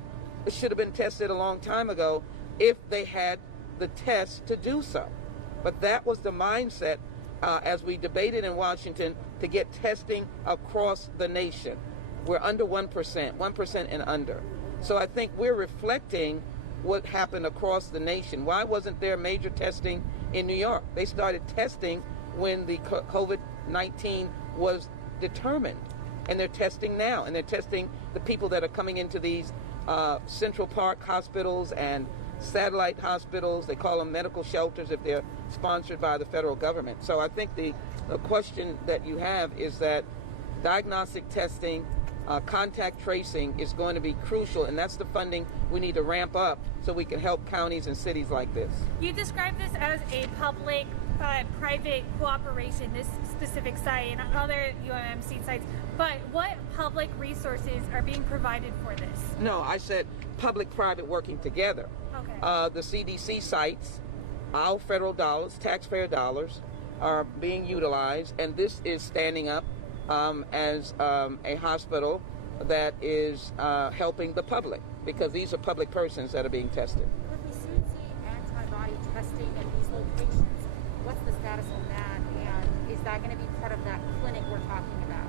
It should have been tested a long time ago if they had the test to do so. But that was the mindset as we debated in Washington to get testing across the nation. We're under 1% and under. So I think we're reflecting what happened across the nation. Why wasn't there major testing in New York? They started testing when the COVID-19 was determined, and they're testing now, and they're testing the people that are coming into these Central Park hospitals and satellite hospitals. They call them medical shelters if they're sponsored by the federal government. So I think the question that you have is that diagnostic testing, contact tracing is going to be crucial, and that's the funding we need to ramp up so we can help counties and cities like this. You describe this as a public-private cooperation, this specific site and other UMC sites, but what public resources are being provided for this? No, I said public-private working together. Okay. The CDC sites, our federal dollars, taxpayer dollars, are being utilized, and this is standing up as a hospital that is helping the public, because these are public persons that are being tested. With the CDC antibody testing at these locations, what's the status on that, and is that going to be part of that clinic we're talking about?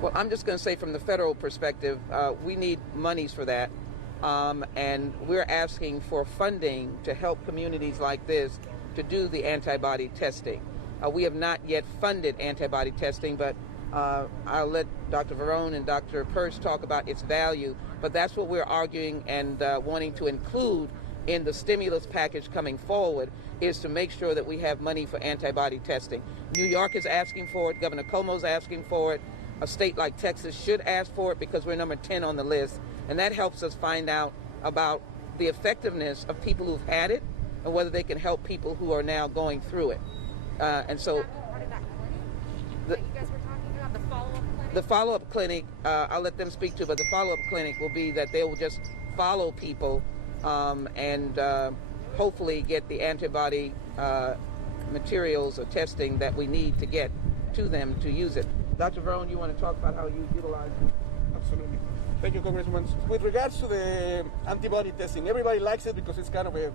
Well, I'm just going to say from the federal perspective, we need monies for that, and we're asking for funding to help communities like this to do the antibody testing. We have not yet funded antibody testing, but I'll let Dr. Varone and Dr. Purse talk about its value, but that's what we're arguing and wanting to include in the stimulus package coming forward, is to make sure that we have money for antibody testing. New York is asking for it. Governor Cuomo's asking for it. a state like Texas should ask for it because we're number 10 on the list, and that helps us find out about the effectiveness of people who've had it and whether they can help people who are now going through it. And so that you guys were talking about, the follow-up clinic? The follow-up clinic, I'll let them speak to, but the follow-up clinic will be that they will just follow people and hopefully get the antibody materials or testing that we need to get to them to use it. Dr. Verone, you want to talk about how you utilize it? Absolutely. Thank you, Congresswoman. With regards to the antibody testing, everybody likes it because it's kind of a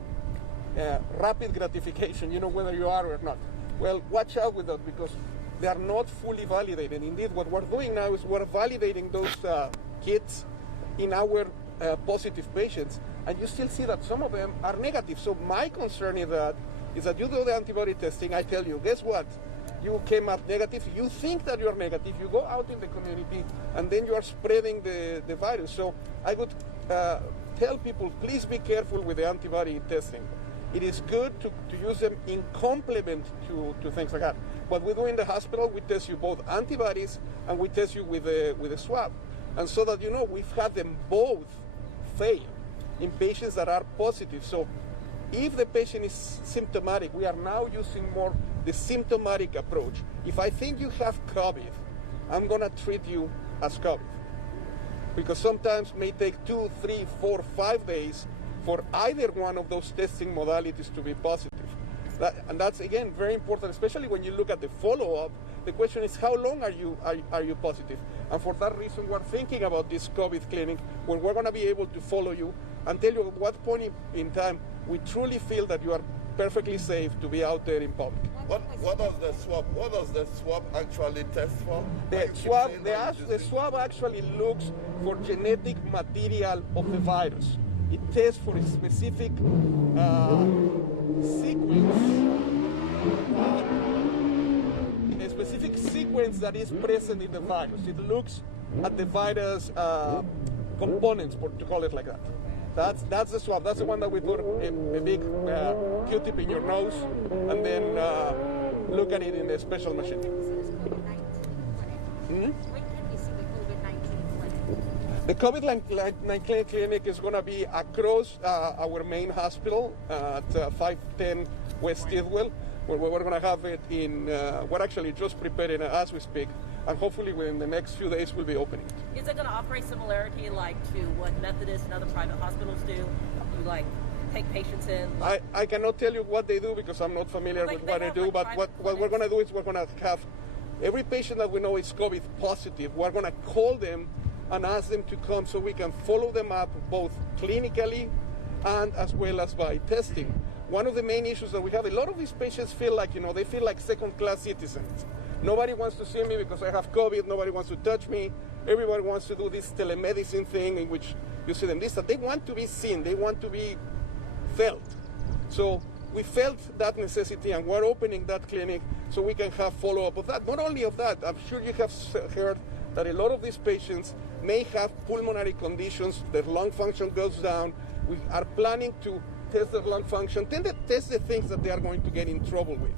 rapid gratification, you know, whether you are or not. Well, watch out with that because they are not fully validated. Indeed, what we're doing now is we're validating those kits in our positive patients, and you still see that some of them are negative. So my concern is that you do the antibody testing, I tell you, guess what? You came up negative, you think that you're negative, you go out in the community, and then you are spreading the virus. So I would tell people, please be careful with the antibody testing. It is good to use them in complement to things like that. What we do in the hospital, we test you both antibodies and we test you with a swab. And so that you know, we've had them both fail in patients that are positive. So if the patient is symptomatic, we are now using more the symptomatic approach. If I think you have COVID, I'm gonna treat you as COVID. Because sometimes it may take 2, 3, 4, 5 days for either one of those testing modalities to be positive. And that's, again, very important, especially when you look at the follow-up. The question is, how long are you positive? And for that reason, we're thinking about this COVID clinic where we're going to be able to follow you and tell you at what point in time we truly feel that you are perfectly safe to be out there in public. What does the swab actually test for? The swab actually looks for genetic material of the virus. It tests for a specific sequence that is present in the virus. It looks at the virus components, to call it like that. That's the swab. That's the one that we put a big Q-tip in your nose and then look at it in a special machine. The COVID-19 clinic is going to be across our main hospital at 510 West Tidwell, where we're going to have it in, we're actually just preparing as we speak, and hopefully within the next few days we'll be opening it. Is it going to operate similarity like to what Methodist and other private hospitals do? You like take patients in? I cannot tell you what they do because I'm not familiar with what they do, but what we're going to do is we're going to have every patient that we know is COVID positive, we're going to call them and ask them to come so we can follow them up both clinically and as well as by testing. One of the main issues that we have, a lot of these patients feel like, they feel like second-class citizens. Nobody wants to see me because I have COVID, nobody wants to touch me, everybody wants to do this telemedicine thing in which you see them this, that they want to be seen, they want to be felt. So we felt that necessity and we're opening that clinic so we can have follow-up of that. Not only of that, I'm sure you have heard that a lot of these patients may have pulmonary conditions, their lung function goes down. We are planning to test their lung function, then test the things that they are going to get in trouble with.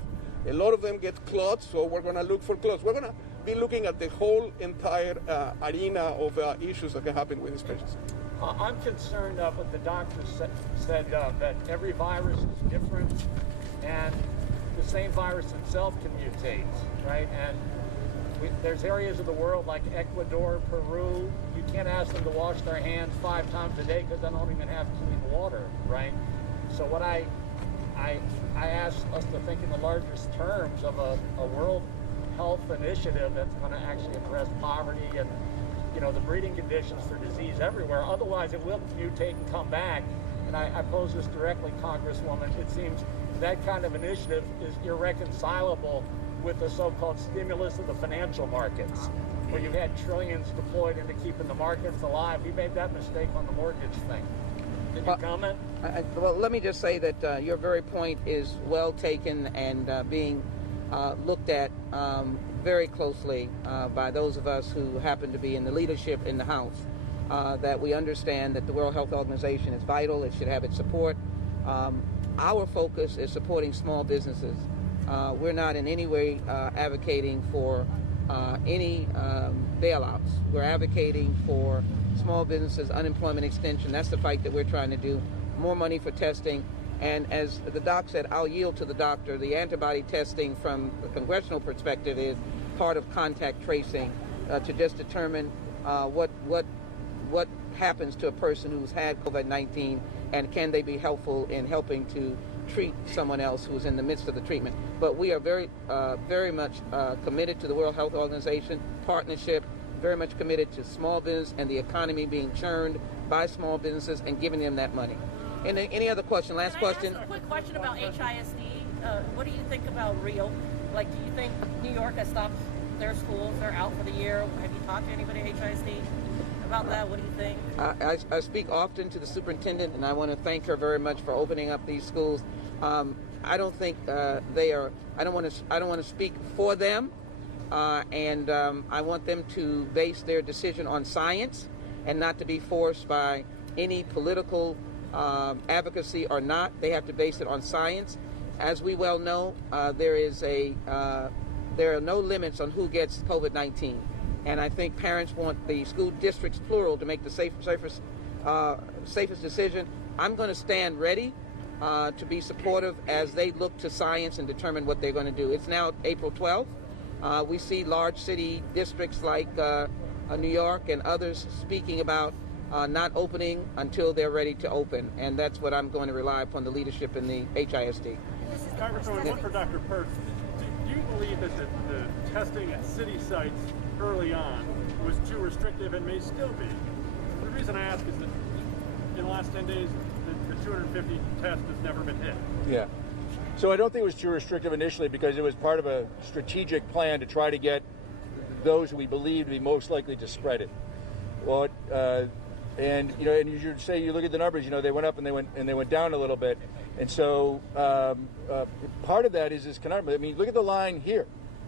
A lot of them get clots, so we're going to look for clots. We're going to be looking at the whole entire arena of issues that can happen with these patients. I'm concerned what the doctor said that every virus is different and the same virus itself can mutate, right? And there's areas of the world like Ecuador, Peru, you can't ask them to wash their hands 5 times a day because they don't even have clean water, right? So what I ask us to think in the largest terms of a world health initiative that's going to actually address poverty and the breeding conditions for disease everywhere. Otherwise, it will mutate and come back. And I pose this directly, Congresswoman. It seems that kind of initiative is irreconcilable with the so-called stimulus of the financial markets, where you've had trillions deployed into keeping the markets alive. We made that mistake on the mortgage thing. Can you comment? Well, let me just say that your very point is well taken and being looked at very closely by those of us who happen to be in the leadership in the House, that we understand that the World Health Organization is vital. It should have its support. Our focus is supporting small businesses. We're not in any way advocating for any bailouts. We're advocating for small businesses, unemployment extension. That's the fight that we're trying to do. More money for testing. And as the doc said, I'll yield to the doctor. The antibody testing from the congressional perspective is part of contact tracing to just determine what happens to a person who's had COVID-19 and can they be helpful in helping to treat someone else who's in the midst of the treatment. But we are very much committed to the World Health Organization partnership, very much committed to small business and the economy being churned by small businesses and giving them that money. And any other question? Last question. Ask a quick question about HISD. What do you think about Rio? Like, do you think New York has stopped their schools? They're out for the year. Have you talked to anybody at HISD about that? What do you think? I speak often to the superintendent, and I want to thank her very much for opening up these schools. I don't think they are. I don't want to speak for them, and I want them to base their decision on science and not to be forced by any political advocacy or not. They have to base it on science. As we well know, there are no limits on who gets COVID-19. And I think parents want the school districts, plural, to make the safest decision. I'm going to stand ready to be supportive as they look to science and determine what they're going to do. It's now April 12th. We see large city districts like New York and others speaking about not opening until they're ready to open. And that's what I'm going to rely upon the leadership in the HISD. Congresswoman, one for Dr. Perks. Do you believe that the testing at city sites early on was too restrictive and may still be? The reason I ask is that in the last 10 days, the 250 test has never been hit. Yeah. So I don't think it was too restrictive initially because it was part of a strategic plan to try to get those who we believe to be most likely to spread it. Well, and you should say, you look at the numbers, they went up and they went down a little bit. And so part of that is this conundrum. I mean, look at the line here,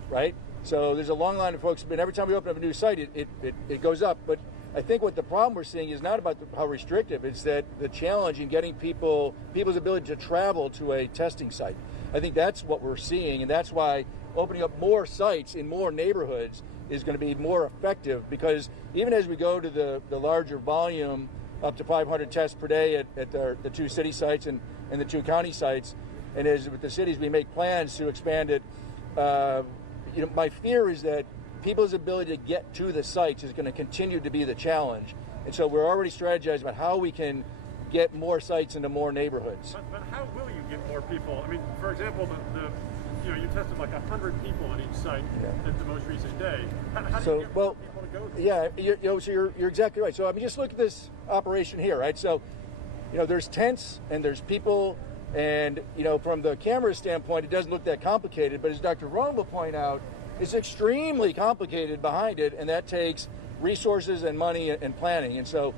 right? So there's a long line of folks, but every time we open up a new site, it goes up. But I think what the problem we're seeing is not about how restrictive, it's that the challenge in getting people's ability to travel to a testing site. I think that's what we're seeing, and that's why opening up more sites in more neighborhoods is going to be more effective, because even as we go to the larger volume, up to 500 tests per day at the two city sites and the two county sites, and as with the cities we make plans to expand it, my fear is that people's ability to get to the sites is going to continue to be the challenge. And so we're already strategizing about how we can get more sites into more neighborhoods. But how will you get more people? I mean, for example, you tested like 100 people at each site at the most recent day. How do you get more people to go there? Yeah, so you're exactly right. So I mean, just look at this operation here, right? So, there's tents and there's people, and from the camera standpoint, it doesn't look that complicated. But as Dr. Rohn will point out, it's extremely complicated behind it, and that takes resources and money and planning. And so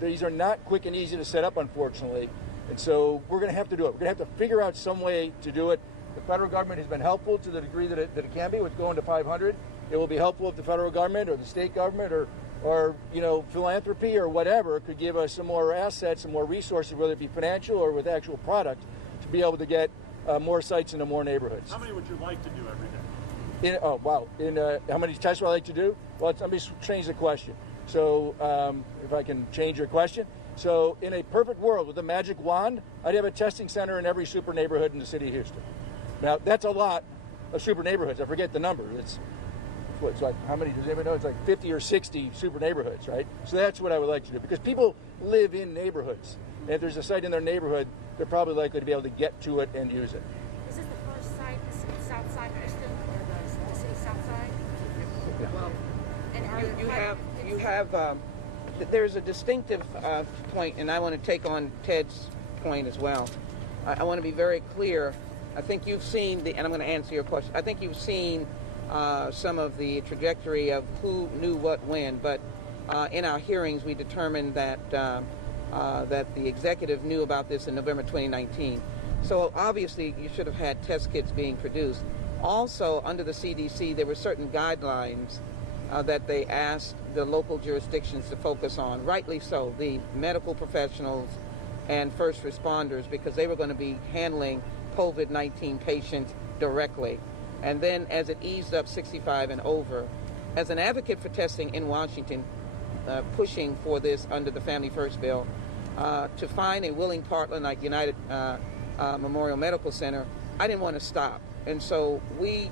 these are not quick and easy to set up, unfortunately. And so we're going to have to do it. We're going to have to figure out some way to do it. The federal government has been helpful to the degree that it can be with going to 500. It will be helpful if the federal government or the state government or philanthropy or whatever could give us some more assets and more resources, whether it be financial or with actual product, to be able to get more sites into more neighborhoods. How many would you like to do every day? How many tests would I like to do? Well, let me change the question. So if I can change your question. So in a perfect world with a magic wand, I'd have a testing center in every super neighborhood in the city of Houston. Now, that's a lot of super neighborhoods. I forget the number. It's like, how many does anybody know? It's like 50 or 60 super neighborhoods, right? So that's what I would like to do, because people live in neighborhoods. And if there's a site in their neighborhood, they're probably likely to be able to get to it and use it. Is this the first site, the city south side of Houston, or the city south side? Yeah. Well, and you have there's a distinctive point, and I want to take on Ted's point as well. I want to be very clear. I think you've seen and I'm going to answer your question. I think you've seen some of the trajectory of who knew what when, but in our hearings we determined that that the executive knew about this in November 2019. So obviously you should have had test kits being produced. Also, under the CDC, there were certain guidelines that they asked the local jurisdictions to focus on, rightly so, the medical professionals and first responders, because they were going to be handling COVID-19 patients directly. and then as it eased up 65 and over. As an advocate for testing in Washington, pushing for this under the Family First bill, to find a willing partner like United Memorial Medical Center, I didn't want to stop. And so we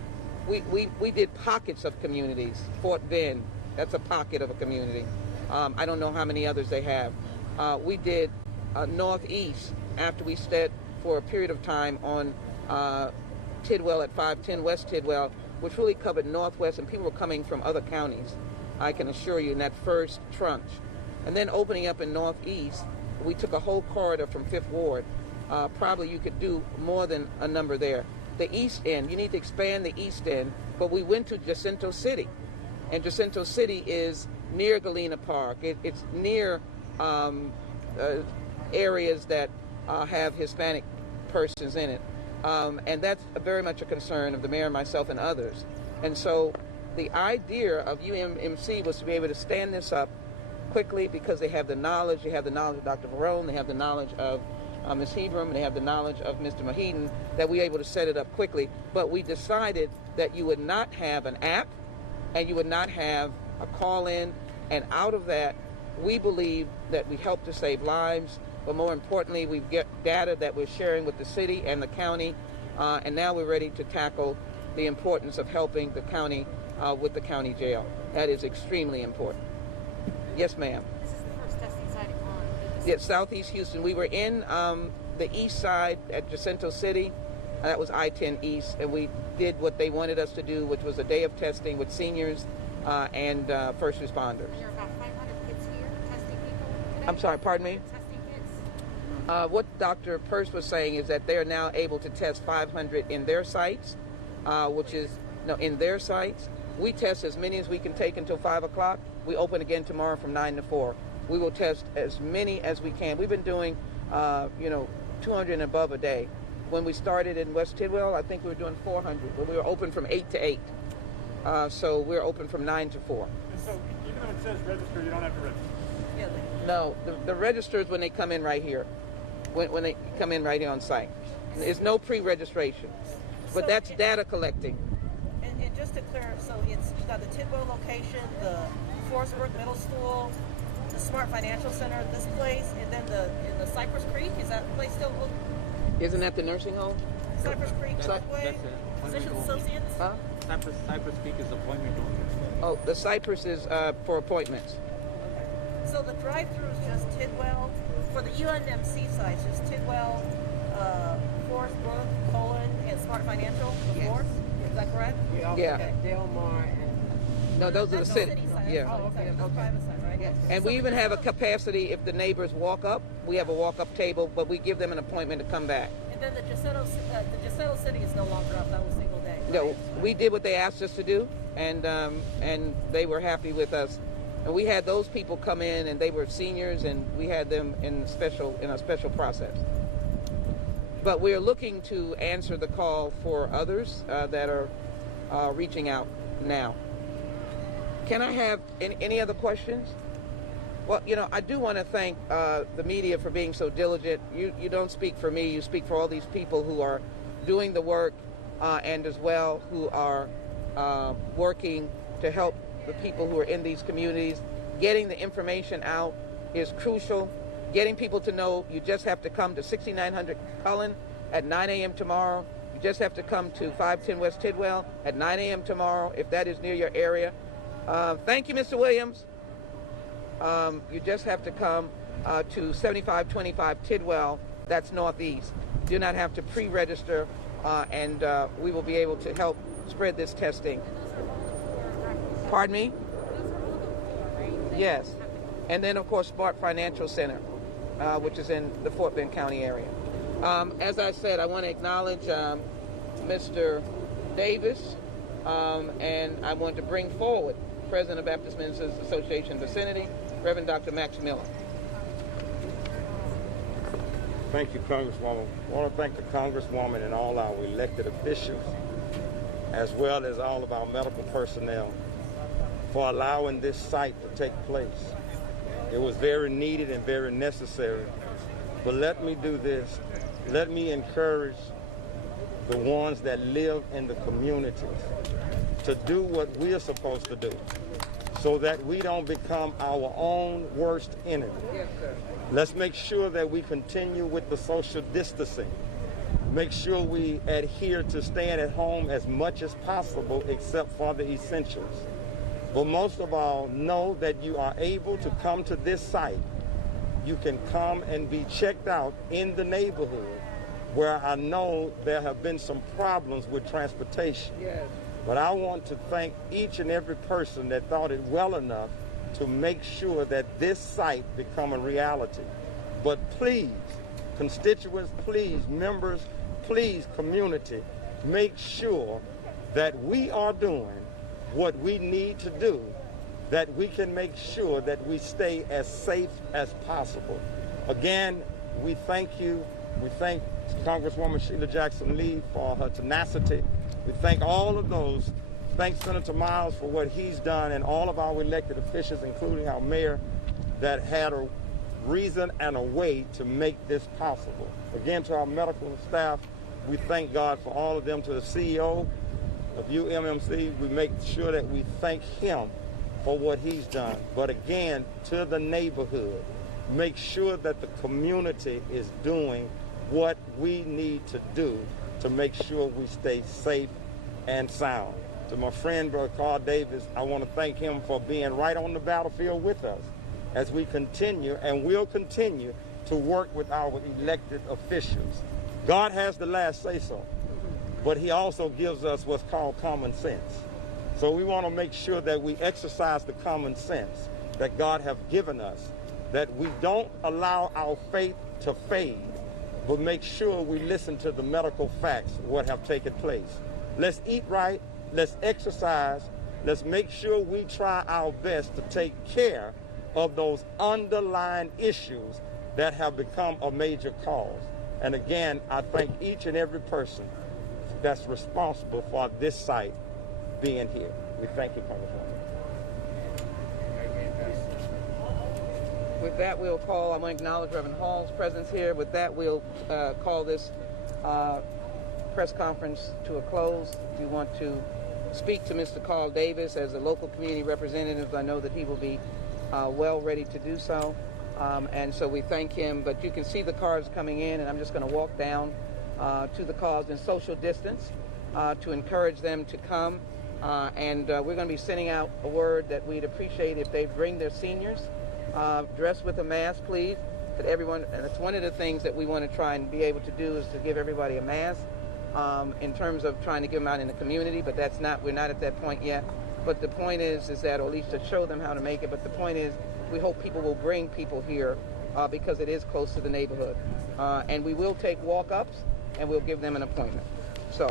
did pockets of communities. Fort Bend, that's a pocket of a community. I don't know how many others they have. We did Northeast after we stayed for a period of time on Tidwell at 510 West Tidwell, which really covered Northwest, and people were coming from other counties, I can assure you, in that first tranche. And then opening up in Northeast, we took a whole corridor from 5th Ward. Probably you could do more than a number there. The East End, you need to expand the East End, but we went to Jacinto City. And Jacinto City is near Galena Park. It's near areas that have Hispanic persons in it. And that's very much a concern of the mayor, myself, and others. And so the idea of UMMC was to be able to stand this up quickly because they have the knowledge. They have the knowledge of Dr. Verone. They have the knowledge of Ms. Hebram. And they have the knowledge of Mr. Mahedon, that we were able to set it up quickly. But we decided that you would not have an app and you would not have a call-in. And out of that, we believe that we help to save lives. But more importantly, we get data that we're sharing with the city and the county. And now we're ready to tackle the importance of helping the county with the county jail. That is extremely important. Yes, ma'am. This is the first testing site on. Yes, Southeast Houston. We were in the east side at Jacinto City. That was I-10 East. And we did what they wanted us to do, which was a day of testing with seniors and first responders. And there are about 500 kids here testing people today? I'm sorry, pardon me? Testing kids? What Dr. Peirce was saying is that they are now able to test 500 in their sites, in their sites. We test as many as we can take until 5 o'clock. We open again tomorrow from 9 to 4. We will test as many as we can. We've been doing, 200 and above a day. When we started in West Tidwell, I think we were doing 400, but we were open from 8 to 8. So we're open from 9 to 4. And so even though it says register, you don't have to register? Yeah, No, the registers when they come in right here. When they come in right here on site. There's no pre-registration. But So- that's data collecting. And just to clear, so you got the Tidwell location, the Forest Brook Middle School, the Smart Financial Center, this place, and then in the Cypress Creek, is that place still open? Isn't that the nursing home? Cypress Creek Parkway, Physicians Associates? Huh? Cypress Peak is appointment only. Oh, the Cypress is for appointments. So the drive-through is just Tidwell, for the UNMC sites, just Tidwell, Forest Brook, Colon, and Smart Financial, the four? Is that correct? Yeah. Okay. Del Mar and No, those are the That's city. side. Yeah. Oh, okay. That's private side, right? Yes. And we even have a capacity if the neighbors walk up. We have a walk-up table, but we give them an appointment to come back. And then the Jacinto City is no longer up. That was single day. Right? No, we did what they asked us to do, and they were happy with us. And we had those people come in, and they were seniors, and we had them in a special process. But we're looking to answer the call for others that are reaching out now. Can I have any other questions? Well, I do want to thank the media for being so diligent. You don't speak for me. You speak for all these people who are doing the work and as well who are working to help the people who are in these communities. Getting the information out is crucial. Getting people to know you just have to come to 6900 Cullen at 9 a.m. tomorrow. You just have to come to 510 West Tidwell at 9 a.m. tomorrow if that is near your area. Thank you, Mr. Williams. You just have to come to 7525 Tidwell, that's Northeast. Do not have to pre-register, and we will be able to help spread this testing. Pardon me? Yes. And then, of course, Smart Financial Center, which is in the Fort Bend County area. As I said, I want to acknowledge Mr. Davis, and I want to bring forward President of Baptist Ministers Association Vicinity, Reverend Dr. Max Miller. Thank you, Congresswoman. I want to thank the Congresswoman and all our elected officials, as well as all of our medical personnel, for allowing this site to take place. It was very needed and very necessary. But let me do this. Let me encourage the ones that live in the communities, to do what we're supposed to do so that we don't become our own worst enemy. Yes, sir. Let's make sure that we continue with the social distancing. Make sure we adhere to staying at home as much as possible except for the essentials. But most of all, know that you are able to come to this site. You can come and be checked out in the neighborhood where I know there have been some problems with transportation. Yes. But I want to thank each and every person that thought it well enough to make sure that this site become a reality. But please, constituents, please, members, please, community, make sure that we are doing what we need to do, that we can make sure that we stay as safe as possible. Again, we thank you. We thank Congresswoman Sheila Jackson Lee for her tenacity. We thank all of those. Thank Senator Miles for what he's done and all of our elected officials, including our mayor, that had a reason and a way to make this possible. Again, to our medical staff, we thank God for all of them. To the CEO of UMMC, we make sure that we thank him for what he's done. But again, to the neighborhood, make sure that the community is doing what we need to do to make sure we stay safe and sound. To my friend, Brother Carl Davis, I want to thank him for being right on the battlefield with us as we continue and will continue to work with our elected officials. God has the last say-so, but he also gives us what's called common sense. So we want to make sure that we exercise the common sense that God has given us, that we don't allow our faith to fade, but make sure we listen to the medical facts, what have taken place. Let's eat right, let's exercise, let's make sure we try our best to take care of those underlying issues that have become a major cause. And again, I thank each and every person that's responsible for this site being here. We thank you, Congresswoman. With that, we'll call, I want to acknowledge Reverend Hall's presence here. With that, we'll call this press conference to a close. We want to speak to Mr. Carl Davis as a local community representative. I know that he will be well ready to do so. And so we thank him. But you can see the cars coming in, and I'm just going to walk down to the cars in social distance to encourage them to come. And we're going to be sending out a word that we'd appreciate if they bring their seniors. Dress with a mask, please. That everyone, and it's one of the things that we want to try and be able to do is to give everybody a mask in terms of trying to give them out in the community, but that's not, we're not at that point yet. But the point is that, or at least to show them how to make it, but the point is we hope people will bring people here because it is close to the neighborhood. And we will take walk-ups and we'll give them an appointment. So